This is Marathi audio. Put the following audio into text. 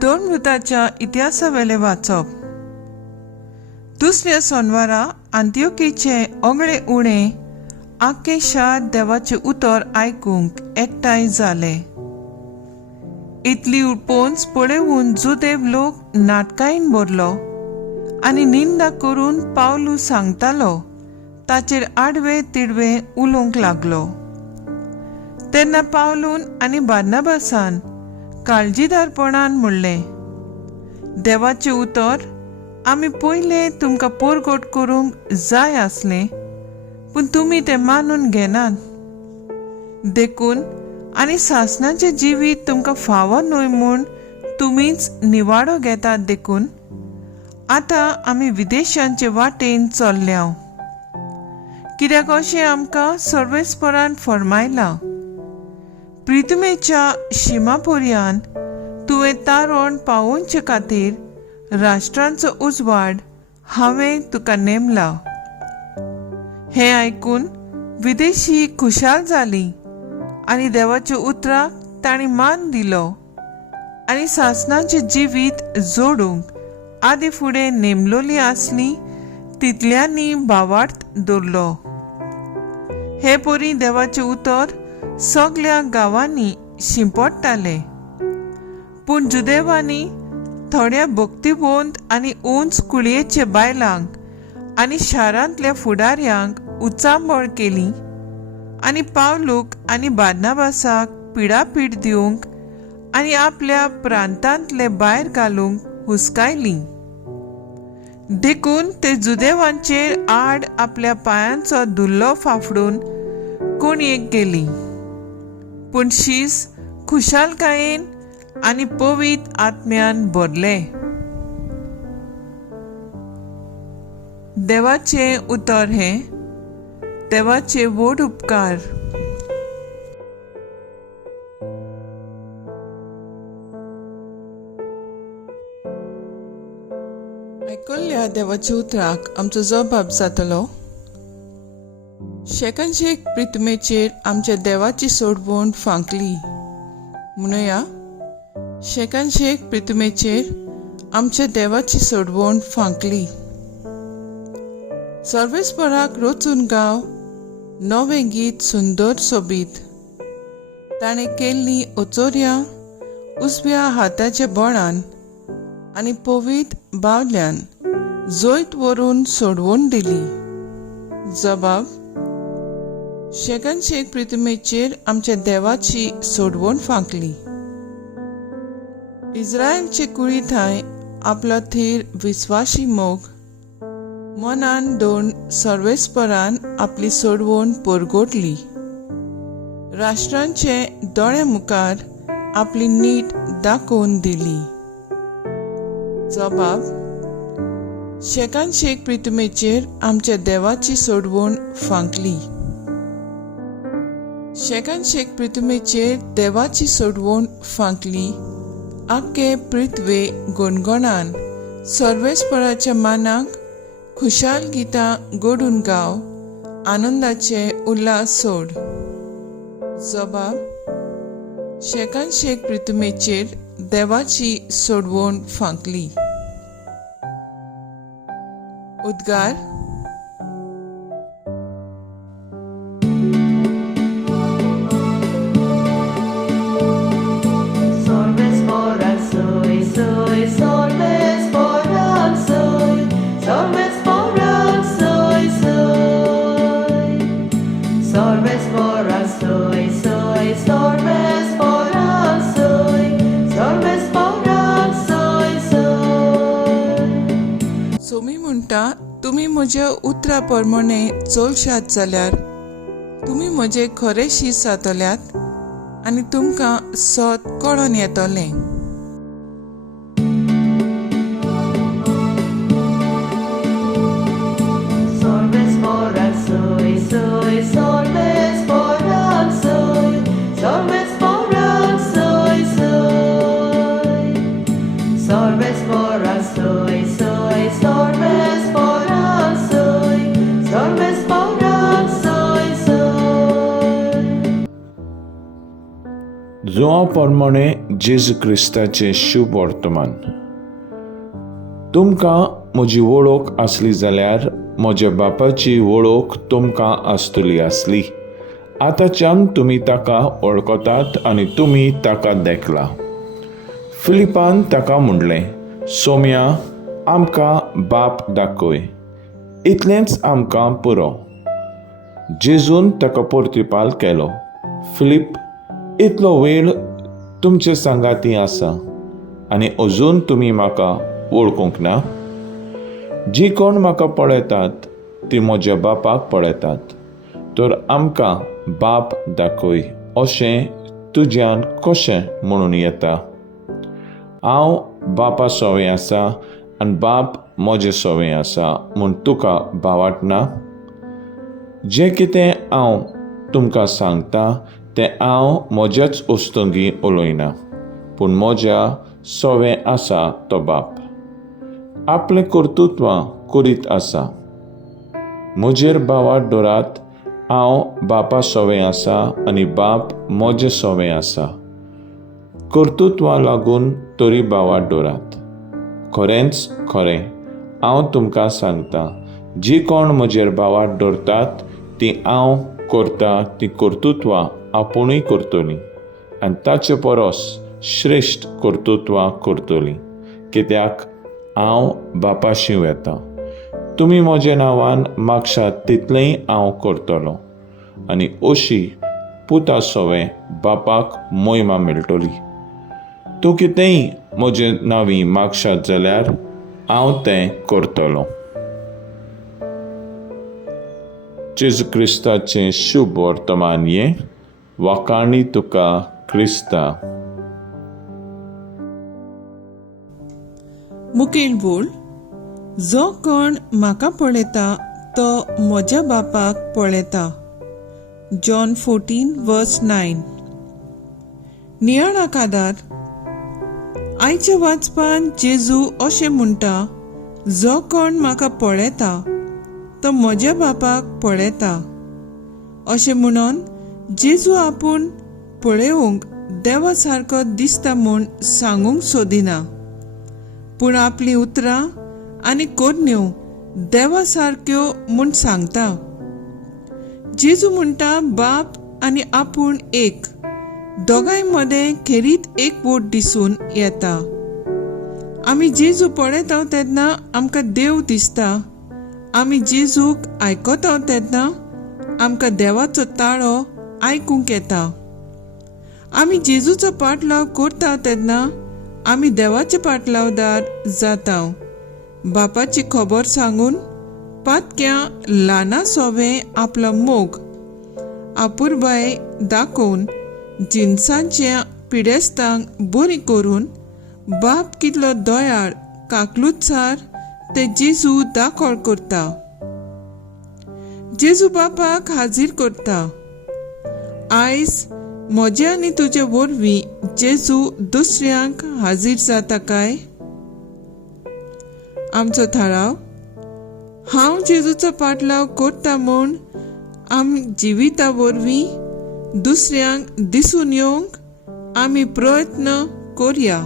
दोन मृताच्या इतिहासावेले वाचप. दुसऱ्या सोनवारा अंत्योकीचे ओगळे उणे आख्खे शार देवाचे उतर आयकूंक एकठांय जाले. इतली उपोवंच पळयून जुदेव लोक नाटकायन भरलो आनी निंदा करून पावलू सांगतालो ताचेर आडवे तिडवे उलोवंक लागलो. तेन्ना पावलून आनी बार्नाबासान काळजीदारपणान म्हणलें, देवाचें उतर आमी पयलें तुमकां पोरगोट करूंक जाय आसलें, पूण तुमी तें मानून घेनात. देखून आनी सासणाचें जिवीत तुमकां फावो न्हय म्हूण तुमीच निवाडो घेतात. देखून आतां आमी विदेशांचे वाटेन चल्ल्या, कित्याक अशें आमकां सर्वेस्परान फरमायलां. प्रितमेच्या शिमापर्यान तुवें तारण पावोवचे खातीर राष्ट्रांचो उजवाड हांवें तुका नेमला. हें आयकून विदेशी खुशाल जालीं आनी देवाच्या उतराक तांणी मान दिलो आनी सासणाचें जिवीत जोडूंक आदी फुडें नेमलोली आसली तितल्यांनी भावार्थ दवरलो. हे परी देवाचें उतर सगळ्या गांवांनी शिंपडटाले, पूण जुदेवांनी थोड्या भक्तिवंत आनी उंच कुळयेचे बायलांक आनी शारांतल्या फुडाऱ्यांक उचांबळ केली आनी पावलूक आनी बार्नाबासाक पिडापीड दिवंक आनी आपल्या प्रांतांतले भायर घालूंक हुस्कायली. देखून ते जुदेवांचेर आड आपल्या पांयांचो धुल्लो फाफडून कोणयेक गेली, पूण शीस खुशालकायेन आनी पवित्र आत्म्यान भरले. देवाचें उतर हें देवाचे व्हड उपकार. आयकल्ल्या देवाच्या उतराक आमचो जबाब जातलो. शेकांचे प्रितमेचेर आमच्या देवाची सोडवण फांकली. म्हणुया, शेकांचे प्रितमेचेर आमच्या देवाची सोडवण फांकली. सर्वेस्पराक रोचून गाव नवें गीत सुंदर सोबीत. ताणें केल्ली ओचोऱ्यां उजव्या हाताच्या बळान आनी पवित्र बावल्यान जोयत व्हरून सोडवण दिली. जबाब: शेकांचे प्रितमेचेर आमच्या देवाची सोडवण फांकली. इस्रायलचे कुळीथाय आपलो थीर विस्वासी मोग मनान दोन सर्वेस्परान आपली सोडवण परगोटली. राष्ट्रांचे दोळ्या मुखार आपली नीट दाखोवन दिली. जबाब: शेकांचे प्रितमेचेर आमच्या देवाची सोडवण फांकली. शेकांचे प्रितमेचेर देवाची सोडवण फांकली. आख्खे पृथ्वे गोणगोणान सर्वेस्पराच्या मानाक खुशाल गितां घडून गाव आनंदाचे उल्हास सोड. जबाब: शेकांचे प्रितमेचेर देवाची सोडवण फांकली. उद्गार. सोमी म्हणटा, तुमी म्हज्या उतरा प्रमाणे चलशात जाल्यार तुमी म्हजे खरे शीस जातल्यात आनी तुमकां सत कळोन येतलें. जुआ प्रमाणे जेजू क्रिस्ताचे शुभ वर्तमान. तुमकां म्हजी वळख आसली जाल्यार म्हज्या बापाची वळख तुमकां आसतली आसली. आतांच्यान तुमी ताका वळखतात आनी तुमी ताका देखला. फिलिपान ताका म्हणलें, सोम्या, आमकां बाप दाखय, इतलेंच आमकां पुरो. जेजून ताका परतिपाल केलो, फिलिप, इतलो वेळ तुमचे सांगाती आसा आनी अजून तुमी म्हाका वळखूंक ना? जी कोण म्हाका पळयतात ती म्हज्या बापाक पळयतात. तर आमकां बाप दाखय अशें तुज्यान कशें म्हणून येता? हांव बापा सोवें आसा आनी बाप म्हजे सोवें आसा म्हूण तुका भावाटना? जें कितें हांव तुमकां सांगता तें हांव म्हज्याच उस्तोंगी उलयना, पूण म्हज्या सोवें आसा तो बाप आपलें कर्तुत्वां करीत आसा. म्हजेर भावाट दवरात. हांव बापा सोवें आसा आनी बाप म्हजें सोवें आसा. कर्तुत्वां लागून तरी भावाट दवरात. खरेंच खरें हांव तुमकां सांगता, जी कोण म्हजेर भावाट दवरतात ती हांव करता ती कर्तुत्वां आपुणूय करतलीं आनी ताचे परस श्रेश्ठ कर्तुत्वां करतलीं, कित्याक हांव बापाशी वेतां. तुमी म्हज्या नांवान मागशात तितलेंय हांव करतलों आनी अशी पुता सोवें बापाक मोहिमा मेळटली. तूं कितेंय म्हजे नांवी मागशात जाल्यार हांव तें करतलों. जेजू क्रिस्ताचें शुभ वर्तमान हें वाखाणी तुका क्रिस्ता. मुखेल बोल. जो कोण म्हाका पळयता तो म्हज्या बापाक पळयता. जॉन 14:9. नियाळ आदार. आयच्या वाचपान जेजू अशें म्हणटा, जो कोण म्हाका पळयता तो म्हज्या बापाक पळयता. अशें म्हणून जेजू आपूण पळयोवंक देवा सारको दिसता म्हूण सांगूंक सोदिना, पूण आपली उतरां आनी कोडण्यो देवा सारक्यो म्हूण सांगता. जेजू म्हणटा, बाप आनी आपूण एक. दोगांय मदें खेरीत एक वोट दिसून येता. आमी जेजू पळयता तेन्ना आमकां देव दिसता. आमी जेजूक आयकता तेन्ना आमकां देवाचो ताळो आयकूंक येता. आमी जेजूचो पाटलाव करता तेन्ना आमी देवाचे पाटलावदार जाता. बापाची खबर सांगून पातक्या ल्हाना सोवें आपलो मोग आपुरबाय दाखोवन जिन्सांच्या पिडेस्तांक बरी करून बाप कितलो दयाळ काकलुतसार ते जेजू दाखोळ करता. जेजू बापाक हाजीर करता. आयज म्हजे आनी तुजे वरवीं जेजू दुसऱ्यांक हाजीर जाता काय? आमचो थाराव. हांव जेजूचो पाटलाव करता म्हूण आमी जिविता वरवीं दुसऱ्यांक दिसून येवंक आमी प्रयत्न करया.